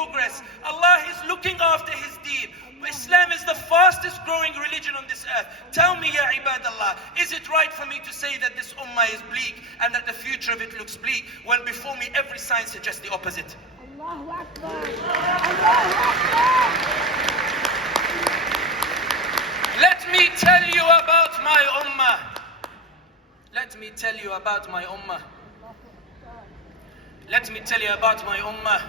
progress. Allah is looking after His deen. Islam is the fastest growing religion on this earth. Tell me, ya ibadallah, is it right for me to say that this ummah is bleak and that the future of it looks bleak when before me every sign suggests the opposite? Allahu Akbar. Allahu Akbar. Let me tell you about my ummah. Let me tell you about my ummah. Let me tell you about my ummah.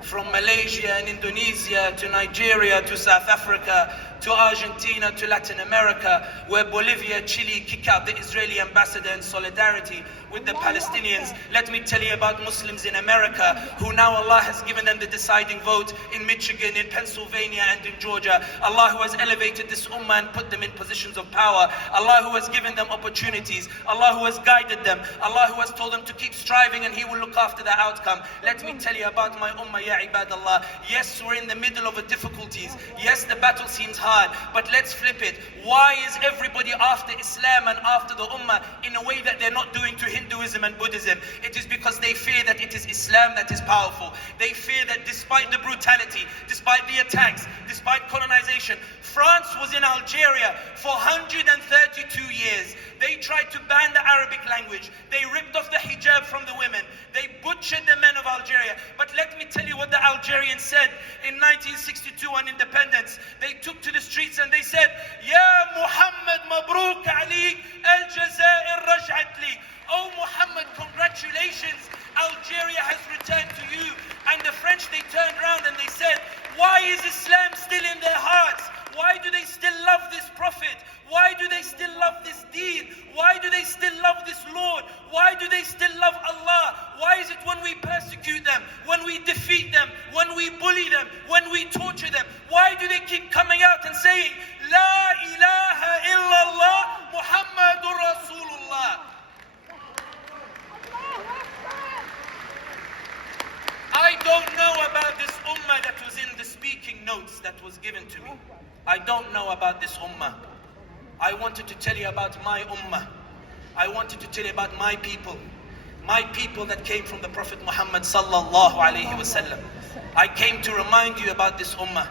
From Malaysia and Indonesia to Nigeria to South Africa to Argentina to Latin America, where Bolivia, Chile kick out the Israeli ambassador in solidarity with the Palestinians. Let me tell you about Muslims in America who now Allah has given them the deciding vote in Michigan, in Pennsylvania and in Georgia. Allah who has elevated this ummah and put them in positions of power. Allah who has given them opportunities. Allah who has guided them. Allah who has told them to keep striving and He will look after the outcome. Let me tell you about my ummah, ya ibadallah. Yes, we're in the middle of difficulties. Yes, the battle seems hard, but let's flip it. Why is everybody after Islam and after the ummah in a way that they're not doing to Hinduism and Buddhism? It is because they fear that it is Islam that is powerful. They fear that despite the brutality, despite the attacks, despite colonization, France was in Algeria for 132 years. They tried to ban the Arabic language. They ripped off the hijab from the women. They butchered the men of Algeria. But let me tell you what the Algerians said in 1962 on independence. They took to the streets and they said, Ya Muhammad, Mabruk Ali, Al Jazair Raj'at li. Oh Muhammad, congratulations, Algeria has returned to you. And the French, they turned around and they said, why is Islam still in their hearts? Why do they still love this prophet? Why do they still love this deen? Why do they still love this Lord? Why do they still love Allah? Why is it when we persecute them, when we defeat them, when we bully them, when we torture them, why do they keep coming out and saying, La ilaha illallah Muhammadur Rasulullah? I don't know about this ummah that was in the speaking notes that was given to me. I don't know about this ummah. I wanted to tell you about my ummah. I wanted to tell you about my people that came from the Prophet Muhammad sallallahu alaihi wasallam. I came to remind you about this ummah.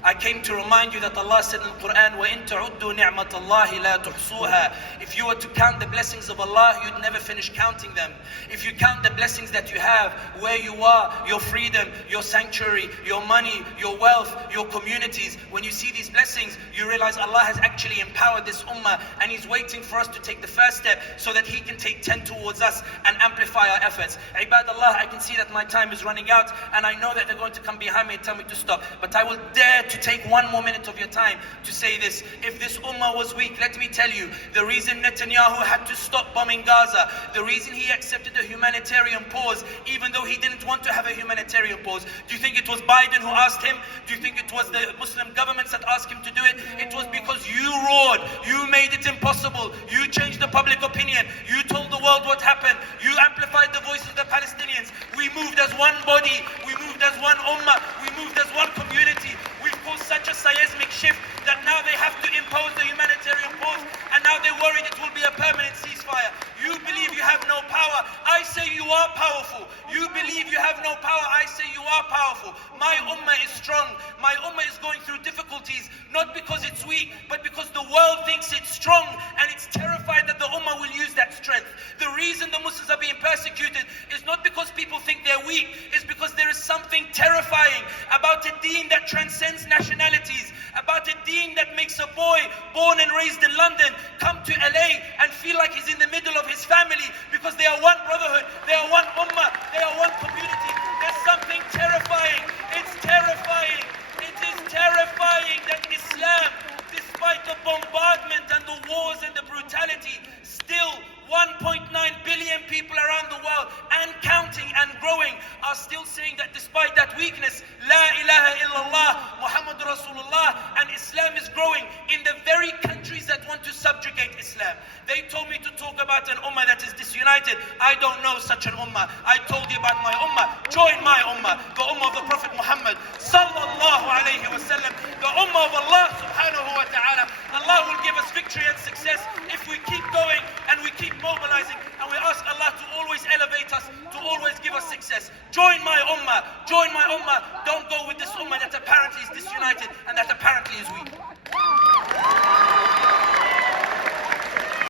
I came to remind you that Allah said in the Quran, وَإِن تَعُدُّوا نِعْمَةَ اللَّهِ لَا تُحْصُوهَا. If you were to count the blessings of Allah, you'd never finish counting them. If you count the blessings that you have, where you are, your freedom, your sanctuary, your money, your wealth, your communities, when you see these blessings, you realize Allah has actually empowered this ummah and He's waiting for us to take the first step so that He can take 10 towards us and amplify our efforts. Ibadallah, I can see that my time is running out and I know that they're going to come behind me and tell me to stop, but I will dare to take 1 more minute of your time to say this. If this ummah was weak, let me tell you, the reason Netanyahu had to stop bombing Gaza, the reason he accepted a humanitarian pause, even though he didn't want to have a humanitarian pause, do you think it was Biden who asked him? Do you think it was the Muslim governments that asked him to do it? It was because you roared, you made it impossible, you changed the public opinion, you told the world what happened, you amplified the voice of the Palestinians. We moved as one body, we moved as one ummah, we moved as one community. We've caused such a seismic shift that now they have to impose the humanitarian pause and now they're worried it will be a permanent ceasefire. You believe you have no power. I say you are powerful. You believe you have no power. I say you are powerful. My ummah is strong. My ummah is going through difficulties, not because it's weak, but because the world thinks it's strong and it's terrified that the ummah will use that strength. The reason the Muslims are being persecuted is not because people think they're weak, it's because there is something terrifying about a deen that transcends nationalities, about a deen that makes a boy born and raised in London come to LA and feel like he's in the middle of his family because they are one brotherhood, they are one ummah, they are one community. There's something terrifying. It's terrifying. It is terrifying that Islam, despite the bombardment and the wars and the brutality, still 1.9 billion people around the world and counting and growing are still saying that despite that weakness, La ilaha illallah Muhammadur Rasulullah, and Islam is growing in the very countries that want to subjugate Islam. They told me to talk about an ummah that is disunited. I don't know such an ummah. I told you about my ummah. Join my ummah, the ummah of the Prophet Muhammad sallallahu alayhi wa sallam, the ummah of Allah subhanahu wa ta'ala. Allah will give us victory and success if we keep going and we keep mobilizing, and we ask Allah to always elevate us, to always give us success. Join Join my ummah. Join my ummah. Don't go with this ummah that apparently is disunited and that apparently is weak.